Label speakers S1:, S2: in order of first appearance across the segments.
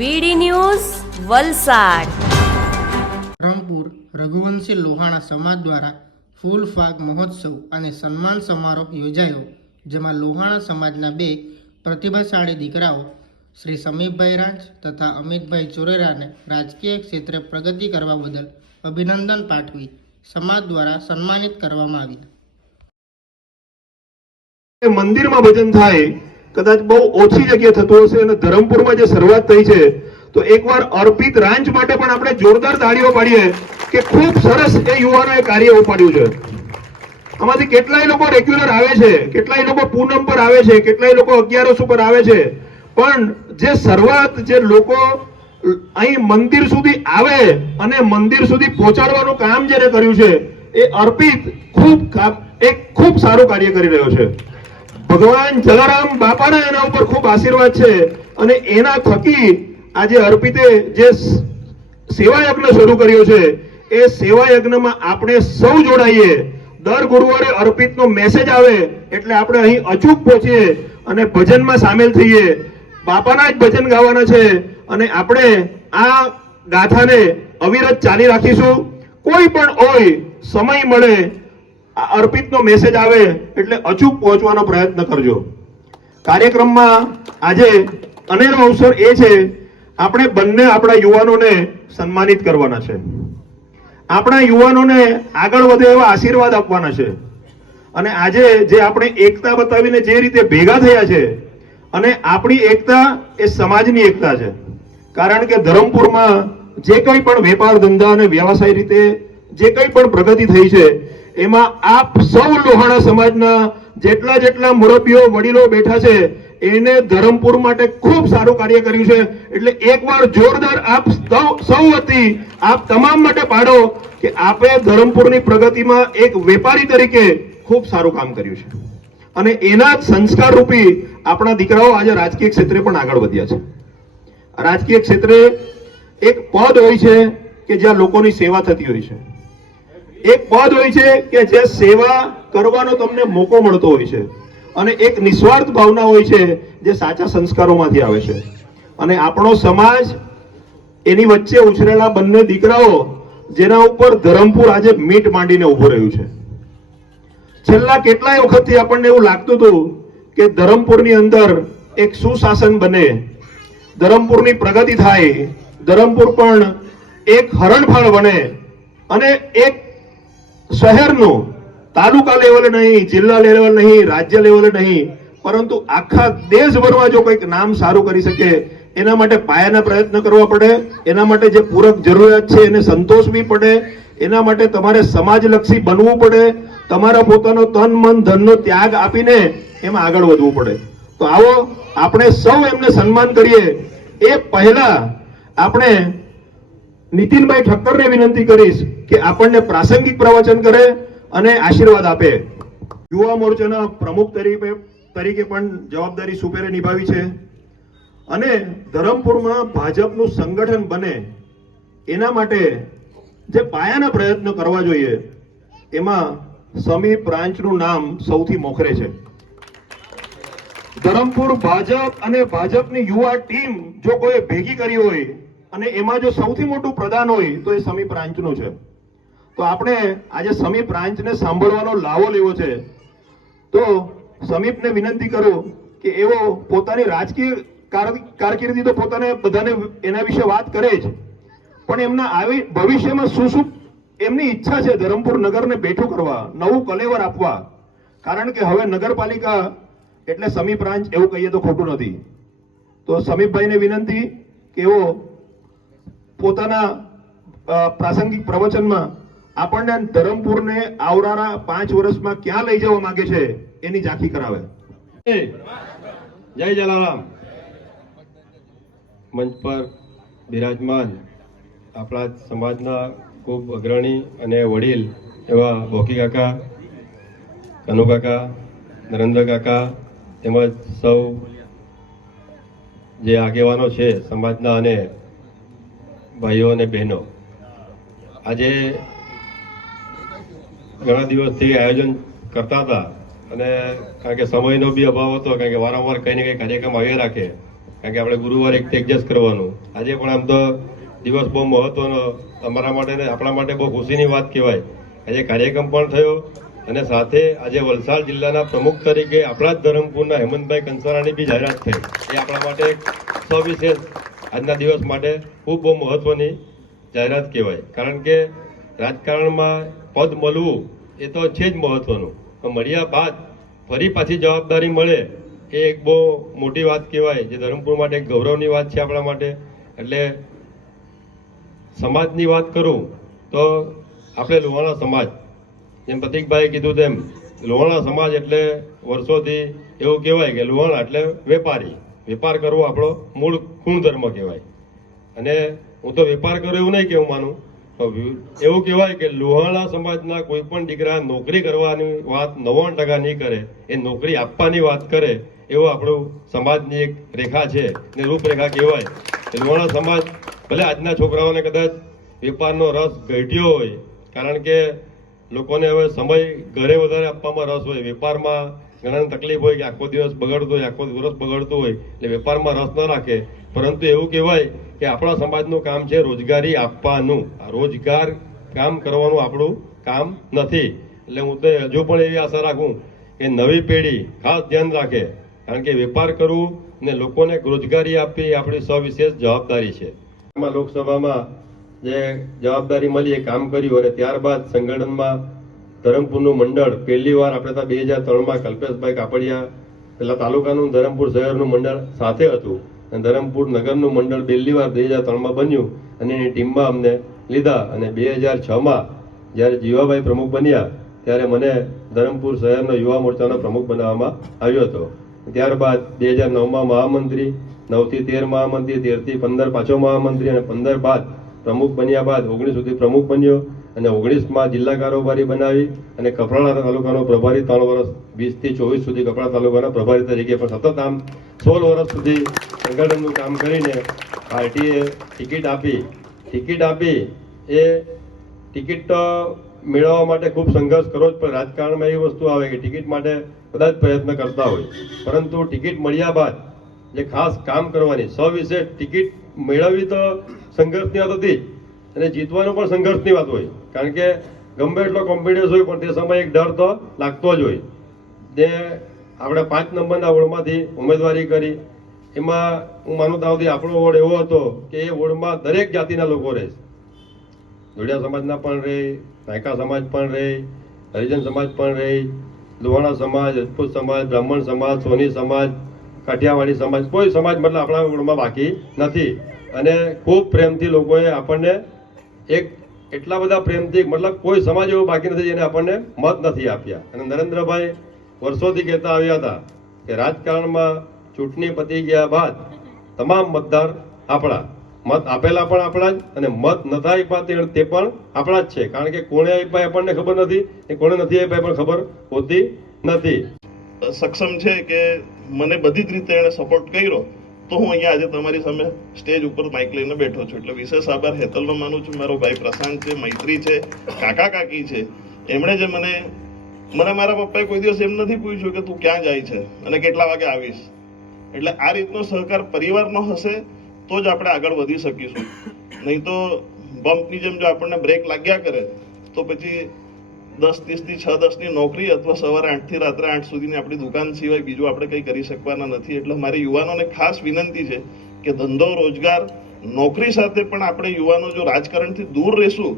S1: VD news Valsad.
S2: Dharampur Raghuvanshi Lohana સમાજ દ્વારા ફૂલ ફાગ મહોત્સવ અને સન્માન સમારોહ યોજાયો જેમાં લોહાણા સમાજના બે પ્રતિભાશાળી દીકરાઓ શ્રી સમીપભાઈ રાજ તથા અમિતભાઈ ચોરેરાને રાજકીય ક્ષેત્રે પ્રગતિ કરવા બદલ અભિનંદન પાઠવી સમાજ દ્વારા સન્માનિત કરવામાં આવ્યા.
S3: મંદિરમાં ભજન થાય કદાચ બહુ ઓછી જગ્યાએ થતું હશે અને ધરમપુરમાં જે શરૂઆત થઈ છે, તો એકવાર અર્પિત રાંચ માટે પણ આપણે જોરદાર તાળીઓ પાડીએ કે ખૂબ સરસ એ યુવાનોએ કાર્ય ઉપાડ્યું છે. આમાંથી કેટલાય લોકો રેગ્યુલર આવે છે, કેટલાય લોકો પૂનમ પર આવે છે, કેટલાય લોકો અગિયારસ ઉપર આવે છે, પણ જે શરૂઆત જે લોકો અહીં મંદિર સુધી આવે અને મંદિર સુધી પહોંચાડવાનું કામ જેને કર્યું છે, એ અર્પિત ખૂબ એક ખૂબ સારું કાર્ય કરી રહ્યો છે. ભગવાન જલારામ બાપાના એના ઉપર ખૂબ આશીર્વાદ છે અને એના થકી આજે અર્પિતે જે સેવા યજ્ઞ શરૂ કર્યો છે, એ સેવા યજ્ઞમાં આપણે સૌ જોડાઈએ. દર ગુરુવારે અર્પિતનો મેસેજ આવે એટલે આપણે અહીં અચૂક પહોંચીએ અને ભજનમાં સામેલ થઈએ. બાપાના જ ભજન ગાવાના છે અને આપણે આ ગાથાને અવિરત ચાલી રાખીશું. કોઈ પણ હોય, સમય મળે આ અર્પિતનો મેસેજ આવે એટલે અચૂક પહોંચવાનો પ્રયત્ન કરજો. કાર્યક્રમમાં આજે અનેરો અવસર એ છે, આપણે બંને આપણા યુવાનોને સન્માનિત કરવાના છે. આપણા યુવાનોને આગળ વધે એવા આશીર્વાદ આપવાના છે. અને આજે જે આપણે એકતા બતાવીને જે રીતે ભેગા થયા છે, અને આપણી એકતા એ સમાજની એકતા છે. કારણ કે ધરમપુરમાં જે કંઈ પણ વેપાર ધંધા અને વ્યવસાય રીતે જે કંઈ પણ પ્રગતિ થઈ છે એમાં આપ સૌ લોહાણા સમાજના જેટલા જેટલા મુરબ્બીઓ વડીલો બેઠા છે, એને ધરમપુર માટે ખૂબ સારું કાર્ય કર્યું છે. એટલે એકવાર જોરદાર આપ સૌ- વતી આપ તમામ માટે પાડો કે આપે ધરમપુરની પ્રગતિમાં એક વેપારી તરીકે ખૂબ સારું કામ કર્યું છે. અને એના જ સંસ્કાર રૂપી આપણા દીકરાઓ આજે રાજકીય ક્ષેત્રે પણ આગળ વધ્યા છે. રાજકીય ક્ષેત્રે એક પદ હોય છે કે જ્યાં લોકોની સેવા થતી હોય છે. એક પદ હોય છે કે જે સેવા કરવાનો તમને મોકો મળતો હોય છે. અને એક નિસ્વાર્થ ભાવના હોય છે જે સાચા સંસ્કારોમાંથી આવે છે. અને આપણો સમાજ એની વચ્ચે ઉછરેલા બંને દીકરાઓ જેના ઉપર ધરમપુર આજે મીટ માંડીને ઉભું રહ્યું છે. છેલ્લા કેટલાય વખતથી આપણને એવું લાગતું હતું કે ધરમપુરની અંદર એક સુશાસન બને, ધરમપુરની પ્રગતિ થાય, ધરમપુર પણ એક હરણફાળ બને અને એક શહેરનું, તાલુકા લેવલે નહીં, જિલ્લા લેવલે નહીં, રાજ્ય લેવલે નહીં, પરંતુ આખા દેશભરમાં જો કંઈક નામ સારું કરી શકે, એના માટે પાયાના પ્રયત્ન કરવા પડે, એના માટે જે પૂરક જરૂરિયાત છે એને સંતોષવી પડે, એના માટે તમારે સમાજલક્ષી બનવું પડે, તમારા પોતાનો તન, મન, ધનનો ત્યાગ આપીને એમાં આગળ વધવું પડે. તો આવો, આપણે સૌ એમને સન્માન કરીએ. એ પહેલા આપણે નીતિનભાઈ ઠક્કરને વિનંતી કરીશ કે આપણને પ્રાસંગિક પ્રવચન કરે અને આશીર્વાદ આપે. યુવા મોરચાના પ્રમુખ તરીકે તરીકે પણ જવાબદારી સુપેરે નિભાવી છે. અને ધરમપુરમાં ભાજપનું સંગઠન બને એના માટે જે પાયાના પ્રયત્નો કરવા જોઈએ, એમાં સમી બ્રાન્ચનું નામ સૌથી મોખરે છે. ધરમપુર ભાજપ અને ભાજપની યુવા ટીમ જો કોઈ ભેગી કરી હોય અને એમાં જો સૌથી મોટું પ્રદાન હોય તો એ સમી બ્રાન્ચનું છે. તો આપણે આજે સમી પ્રાંચને સાંભળવાનો લાવો લેવો છે. તો સમીપને વિનંતી કરું કે એવો પોતાની રાજકીય કાર- કારકિર્દી તો પોતાને બધાને એના વિશે વાત કરે જ. પણ એમના આવી ભવિષ્યમાં શું શું એમની ઈચ્છા છે ધરમપુર નગરને બેઠું કરવા, નવું કલેવર આપવા? કારણ કે હવે નગરપાલિકા એટલે સમી પ્રાંચ એવું કહીએ તો ખોટું નથી. તો સમીપભાઈને વિનંતી કે એવો પોતાના પ્રાસંગિક પ્રવચનમાં આપણને ધરમપુરને આવનારા પાંચ વર્ષમાં ક્યાં લઈ જવા માંગે છે એની ઝાંખી કરાવે.
S4: જય જલારામ. મંચ પર બિરાજમાન આપણા સમાજના ખૂબ અગ્રણી અને વડીલ એવા બોકી કાકા, કનુ કાકા, નરેન્દ્ર કાકા તેમજ સૌ જે આગેવાનો છે સમાજના અને ભાઈઓ અને બહેનો, આજે ઘણા દિવસથી આયોજન કરતા હતા અને કારણ કે સમયનો બી અભાવ હતો, કારણ કે વારંવાર કંઈ ને કંઈ કાર્યક્રમ આવ્યા રાખે, કારણ કે આપણે ગુરુવારે એક એડજસ્ટ કરવાનું. આજે પણ આમ તો દિવસ બહુ મહત્વનો, અમારા માટે ને આપણા માટે બહુ ખુશીની વાત કહેવાય. આજે કાર્યક્રમ પણ થયો અને સાથે આજે વલસાડ જિલ્લાના પ્રમુખ તરીકે આપણા જ ધરમપુરના હેમંતભાઈ કંસારાની બી જાહેરાત થઈ. એ આપણા માટે એક સવિશેષ આજના દિવસ માટે ખૂબ બહુ મહત્વની જાહેરાત કહેવાય. કારણ કે રાજકારણમાં પદ મળવું એ તો છે જ મહત્વનું. પણ મળ્યા બાદ ફરી પાછી જવાબદારી મળે એ એક બહુ મોટી વાત કહેવાય. જે ધરમપુર માટે એક ગૌરવની વાત છે આપણા માટે. એટલે સમાજની વાત કરું તો આપણે લોહાણા સમાજ, જેમ પ્રતિકભાઈએ કીધું તેમ, લોહાણા સમાજ એટલે વર્ષોથી એવું કહેવાય કે લોહાણા એટલે વેપારી. વેપાર કરવો આપણો મૂળ ગુણધર્મ કહેવાય. અને હું તો વેપાર કરું એવું નહીં કેવું માનું. એવું કહેવાય કે લોહાણા સમાજના કોઈ પણ દીકરા નોકરી કરવાની વાત નવ્વાણું ટકા નહીં કરે, એ નોકરી આપવાની વાત કરે, એવો આપણું સમાજની એક રેખા છે ને રૂપરેખા કહેવાય. કે લોહાણા સમાજ, ભલે આજના છોકરાઓને કદાચ વેપારનો રસ ઘટ્યો હોય, કારણ કે લોકોને હવે સમય ઘરે વધારે આપવામાં રસ હોય, વેપારમાં ઘણાને તકલીફ હોય કે આખો દિવસ બગડતો હોય, આખો દિવસ બગડતો હોય, એટલે વેપારમાં રસ ન રાખે. પરંતુ એવું કહેવાય કે આપણા સમાજનું કામ છે રોજગારી આપવાનું. રોજગાર કામ કરવાનું આપણું કામ નથી. એટલે હું તો હજુ પણ એવી આશા રાખું કે નવી પેઢી ખાસ ધ્યાન રાખે. કારણ કે વેપાર કરવું ને લોકોને રોજગારી આપવી આપણી સવિશેષ જવાબદારી છે. લોકસભામાં જે જવાબદારી મળી એ કામ કર્યું અને ત્યારબાદ સંગઠનમાં ધરમપુરનું મંડળ. પહેલી વાર આપણે ત્યાં બે હજાર ત્રણમાં કલ્પેશભાઈ કાપડિયા, પેલા તાલુકાનું ધરમપુર શહેરનું મંડળ સાથે હતું. અને ધરમપુર નગરનું મંડળ પહેલી વાર બે હજાર ત્રણમાં બન્યું. અને એની ટીમમાં અમને લીધા. અને બે હજાર છમાં જ્યારે જીવાભાઈ પ્રમુખ બન્યા, ત્યારે મને ધરમપુર શહેરનો યુવા મોરચાનો પ્રમુખ બનાવવામાં આવ્યો હતો. ત્યારબાદ બે હજાર નવમાં મહામંત્રી, નવથી તેર મહામંત્રી, તેરથી પંદર પાછો મહામંત્રી અને પંદર બાદ પ્રમુખ બન્યા બાદ ઓગણીસ સુધી પ્રમુખ બન્યો. અને ઓગણીસમાં જિલ્લા કારોબારી બનાવી અને કપરાડા તાલુકાનો પ્રભારી ત્રણ વર્ષ, વીસથી ચોવીસ સુધી કપરાડા તાલુકાના પ્રભારી તરીકે પણ સતત આમ સોળ વર્ષ સુધી સંગઠનનું કામ કરીને પાર્ટીએ ટિકિટ આપી. ટિકિટ આપી એ ટિકિટ મેળવવા માટે ખૂબ સંઘર્ષ કરવો જ, પણ રાજકારણમાં એવી વસ્તુ આવે કે ટિકિટ માટે કદાચ પ્રયત્ન કરતા હોય. પરંતુ ટિકિટ મળ્યા બાદ જે ખાસ કામ કરવાની સવિશેષ ટિકિટ મેળવવી તો સંઘર્ષની વાત હતી અને જીતવાનો પણ સંઘર્ષની વાત હોય. કારણ કે ગમે એટલો કોમ્પિટન્સ હોય, પણ તે સમયે એક ડર તો લાગતો જ હોય. જે આપણે પાંચ નંબરના વોર્ડમાંથી ઉમેદવારી કરી. એમાં હું માનું ત્યાં સુધી આપણો વોર્ડ એવો હતો કે એ વોર્ડમાં દરેક જાતિના લોકો રહે ધોળિયા સમાજના પણ રહે, નાયકા સમાજ પણ રહે, હરિજન સમાજ પણ રહે, લુહાણા સમાજ, રાજપૂત સમાજ, બ્રાહ્મણ સમાજ, સોની સમાજ, કાઠિયાવાડી સમાજ, કોઈ સમાજ મતલબ આપણા વોર્ડમાં બાકી નથી. અને ખૂબ પ્રેમથી લોકોએ આપણને એક એટલા બધા પ્રેમથી, મતલબ કોઈ સમાજ એવો બાકી નથી જેને આપણને મત નથી આપ્યા. અને નરેન્દ્રભાઈ વર્ષોથી કહેતા આવ્યા હતા કે રાજકારણમાં ચૂંટણી પતી ગયા બાદ તમામ મતદાર આપણા, મત આપેલા પણ આપણા જ અને મત નતા આપ્યા તે પણ આપણા જ છે. કારણ કે કોણે આપ્યા આપણને ખબર નથી એ કોણે નથી આપ્યા પણ ખબર હોતી નથી.
S5: સક્ષમ છે કે મને બધી જ રીતે એણે સપોર્ટ કર્યો. તો હું અહીંયા આજે તમારી સામે સ્ટેજ ઉપર માઇક લઈને બેઠો છું. એટલે વિશેષ આભાર હેતલનો માનું છું. મારો ભાઈ પ્રશાંત છે, મૈત્રી છે, કાકા કાકી છે. એમણે જે મને મને મારા પપ્પાએ કોઈ દિવસ એમ નથી પૂછ્યું કે તું ક્યાં જાય છે અને કેટલા વાગે આવીશ. એટલે આ રીતનો સહકાર પરિવારનો હશે તો જ આપણે આગળ વધી શકીશું. નહીં તો બમ્પની જેમ જો આપણને બ્રેક લાગ્યા કરે, તો પછી દસ ત્રીસથી છ દસની નોકરી અથવા સવારે આઠથી રાત્રે આઠ સુધીની આપણી દુકાન સિવાય બીજું આપણે કંઈ કરી શકવાના નથી. એટલે મારી યુવાનોને ખાસ વિનંતી છે કે ધંધો, રોજગાર, નોકરી સાથે પણ આપણે યુવાનો જો રાજકારણથી દૂર રહેશું,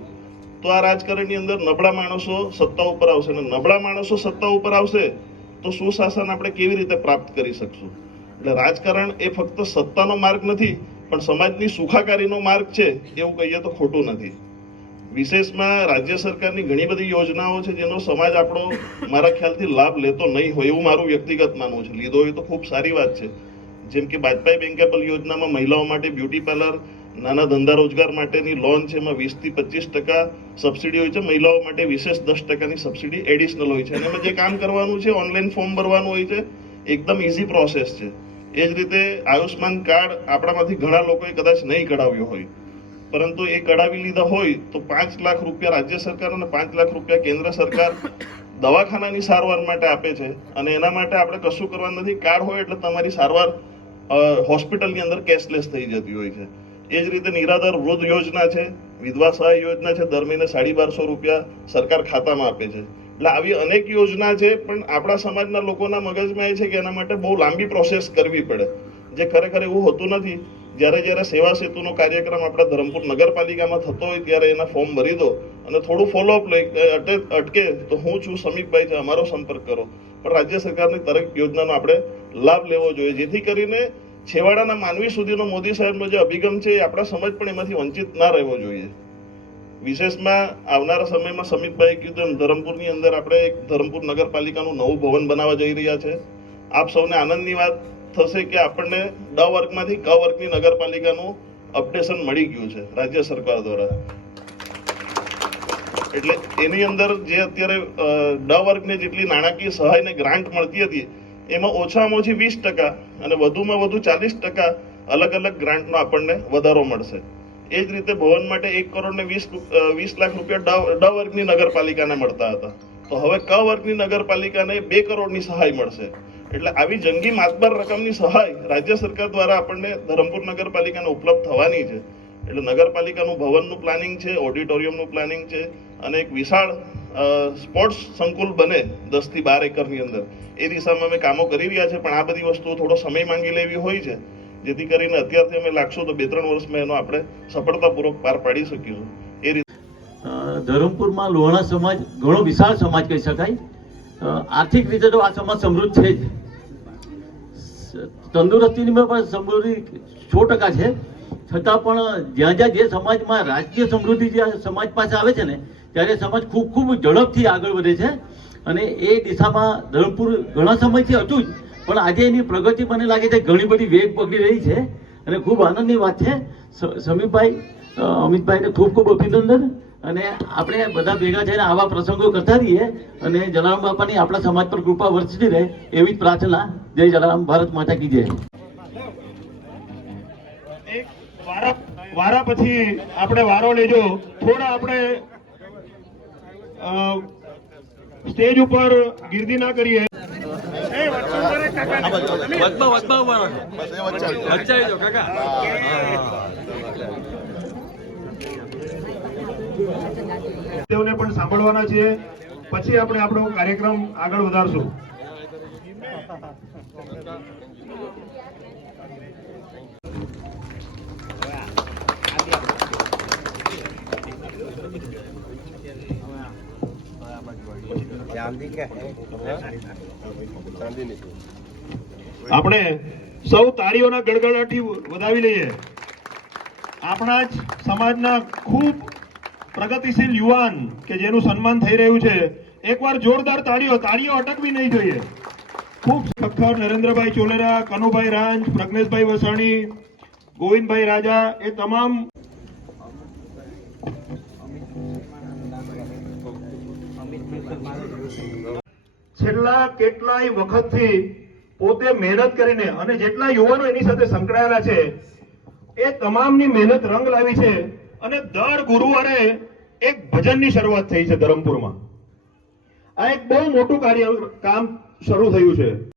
S5: તો આ રાજકારણની અંદર નબળા માણસો સત્તા ઉપર આવશે અને નબળા માણસો સત્તા ઉપર આવશે તો સુશાસન આપણે કેવી રીતે પ્રાપ્ત કરી શકશું? એટલે રાજકારણ એ ફક્ત સત્તાનો માર્ગ નથી, પણ સમાજની સુખાકારીનો માર્ગ છે, એવું કહીએ તો ખોટું નથી. વિશેષમાં રાજ્ય સરકારની ઘણી બધી યોજનાઓ છે જેનો સમાજ આપણો મારા ખ્યાલથી લાભ લેતો નહીં હોય એવું મારું વ્યક્તિગત માનવું છે. લીધો હોય તો ખૂબ સારી વાત છે. જેમ કે વાજપાઈ બેંકેબલ યોજનામાં મહિલાઓ માટે બ્યુટી પાર્લર, નાના ધંધા રોજગાર માટેની લોન છે, એમાં વીસથી પચીસ ટકા સબસિડી હોય છે. મહિલાઓ માટે વિશેષ દસ ટકાની સબસિડી એડિશનલ હોય છે. અને એમાં જે કામ કરવાનું છે, ઓનલાઈન ફોર્મ ભરવાનું હોય છે, એકદમ ઇઝી પ્રોસેસ છે. એ જ રીતે આયુષ્માન કાર્ડ આપણામાંથી ઘણા લોકોએ કદાચ નહીં કઢાવ્યો હોય. પરંતુ એ કઢાવી લીધા હોય તો પાંચ લાખ રૂપિયા રાજ્ય સરકાર અને પાંચ લાખ રૂપિયા કેન્દ્ર સરકાર દવાખાનાની સારવાર માટે આપે છે. અને એના માટે આપણે કશું કરવાનું નથી. કાર્ડ હોય એટલે તમારી સારવાર હોસ્પિટલની અંદર કેશલેસ થઈ જતી હોય છે. એ જ રીતે નિરાધાર વૃદ્ધ યોજના છે. વિધવા સહાય યોજના છે. દર મહિને સાડી બારસો રૂપિયા સરકાર ખાતામાં આપે છે. એટલે આવી અનેક યોજના છે, પણ આપણા સમાજના લોકોના મગજમાં એ છે કે એના માટે બહુ લાંબી પ્રોસેસ કરવી પડે. જે ખરેખર એવું હોતું નથી. જ્યારે જ્યારે સેવા સેતુનો કાર્યક્રમ આપણા ધરમપુર નગરપાલિકામાં થતો હોય ત્યારે એના ફોર્મ ભરી દો અને થોડું ફોલોઅપ લઈ અટે- અટકે તો હું છું સમીપભાઈ છે અમારો સંપર્ક કરો. પણ રાજ્ય સરકારની દરેક યોજનાનો આપણે લાભ લેવો જોઈએ. જેથી કરીને છેવાડાના માનવી સુધીનો મોદી સાહેબનો જે અભિગમ છે એ આપણા સમાજ પણ એમાંથી વંચિત ના રહેવો જોઈએ. વિશેષમાં આવનારા સમયમાં સમીપભાઈ કીધું એમ, ધરમપુરની અંદર આપણે એક ધરમપુર નગરપાલિકાનું નવું ભવન બનાવવા જઈ રહ્યા છે. આપ સૌને આનંદની વાત. થશે કે આપણને ડ વર્ગમાંથી ક વર્ગની નગરપાલિકાનું અપડેશન મળી ગયું છે, રાજ્ય સરકાર દ્વારા. એટલે એની અંદર જે અત્યારે ડ વર્ગને જેટલી નાણાકીય સહાયને ગ્રાન્ટ મળતી હતી, એમાં ઓછામાં ઓછી વીસ ટકા અને વધુમાં વધુ ચાલીસ ટકા અલગ અલગ ગ્રાન્ટનો આપણને વધારો મળશે. એ જ રીતે ભવન માટે એક કરોડ ને વીસ વીસ લાખ રૂપિયા ડ વર્ગની નગરપાલિકાને મળતા હતા. તો હવે ક વર્ગની નગરપાલિકાને બે કરોડની સહાય મળશે. એટલે આવી જંગી માતબાર રકમની સહાય રાજ્ય સરકાર દ્વારા આપણને ધરમપુર નગરપાલિકાને ઉપલબ્ધ થવાની છે. એટલે નગરપાલિકાનું ભવનનું પ્લાનિંગ છે ઓડિટોરિયમનું પ્લાનિંગ છે અને એક વિશાળ સ્પોર્ટ્સ સંકુલ બને દસથી બાર એકરની અંદર. એ દિશામાં અમે કામો કરી રહ્યા છે, પણ આ બધી વસ્તુઓ થોડો સમય માંગી લેવી હોય છે. જેથી કરીને અત્યારથી અમે લાગશું તો બે ત્રણ વર્ષમાં એનો આપણે સફળતાપૂર્વક પાર પાડી શકીશું. એ રીતે
S6: ધરમપુરમાં લોહાણા સમાજ ઘણો વિશાળ સમાજ કહી શકાય. આર્થિક રીતે તો આ સમાજ સમૃદ્ધ છે જ. તંદુરસ્તીની પણ સમૃદ્ધિ સો ટકા છે. છતાં પણ જ્યાં જ્યાં જે સમાજમાં રાજકીય સમૃદ્ધિ જે સમાજ પાસે આવે છે ને ત્યારે સમાજ ખૂબ ખૂબ ઝડપથી આગળ વધે છે. અને એ દિશામાં ધરમપુર ઘણા સમયથી હતું જ પણ આજે એની પ્રગતિ મને લાગે છે ઘણી બધી વેગ પકડી રહી છે. અને ખૂબ આનંદની વાત છે. સ- સમીરભાઈ અ, અમિતભાઈને ખૂબ ખૂબ અભિનંદન. અને આપણે બધા ભેગા થઈને આવા પ્રસંગો કરતા રહીએ અને જલારામ બાપાની આપણા સમાજ પર કૃપા વરસતી રહે એવી જ પ્રાર્થના જય જલારામ ભારત માતા કી જય.
S3: વારા વારા પછી આપણે વારો લેજો. થોડા આપણે સ્ટેજ ઉપર ગીર્દી ના કરીએ. તેઓને પણ સાંભળવાના છીએ. પછી આપણે આપણો કાર્યક્રમ આગળ વધારશું. આપણે સૌ તાળીઓના ગડગડાટી વધાવી લઈએ. આપણા જ સમાજના ખૂબ પ્રગતિશીલ યુવાન કે જેનું સન્માન થઈ રહ્યું છે, એકવાર જોરદાર તાળીઓ તાળીઓ અટકવી નહીં જોઈએ. ખૂબ ખખ્ખર નરેન્દ્રભાઈ ચોલેરા, કનુભાઈ રાંજ, પ્રજ્ઞેશભાઈ વસાણી, ગોવિંદભાઈ રાજા, એ તમામ છેલ્લા કેટલાય વખતથી પોતે મહેનત કરીને અને જેટલા યુવાનો એની સાથે સંકળાયેલા છે, એ તમામની મહેનત રંગ લાવી છે. અને દર ગુરુવારે એક ભજનની શરૂઆત થઈ છે ધરમપુરમાં. આ એક બહુ મોટું કાર્ય કામ શરૂ થયું છે.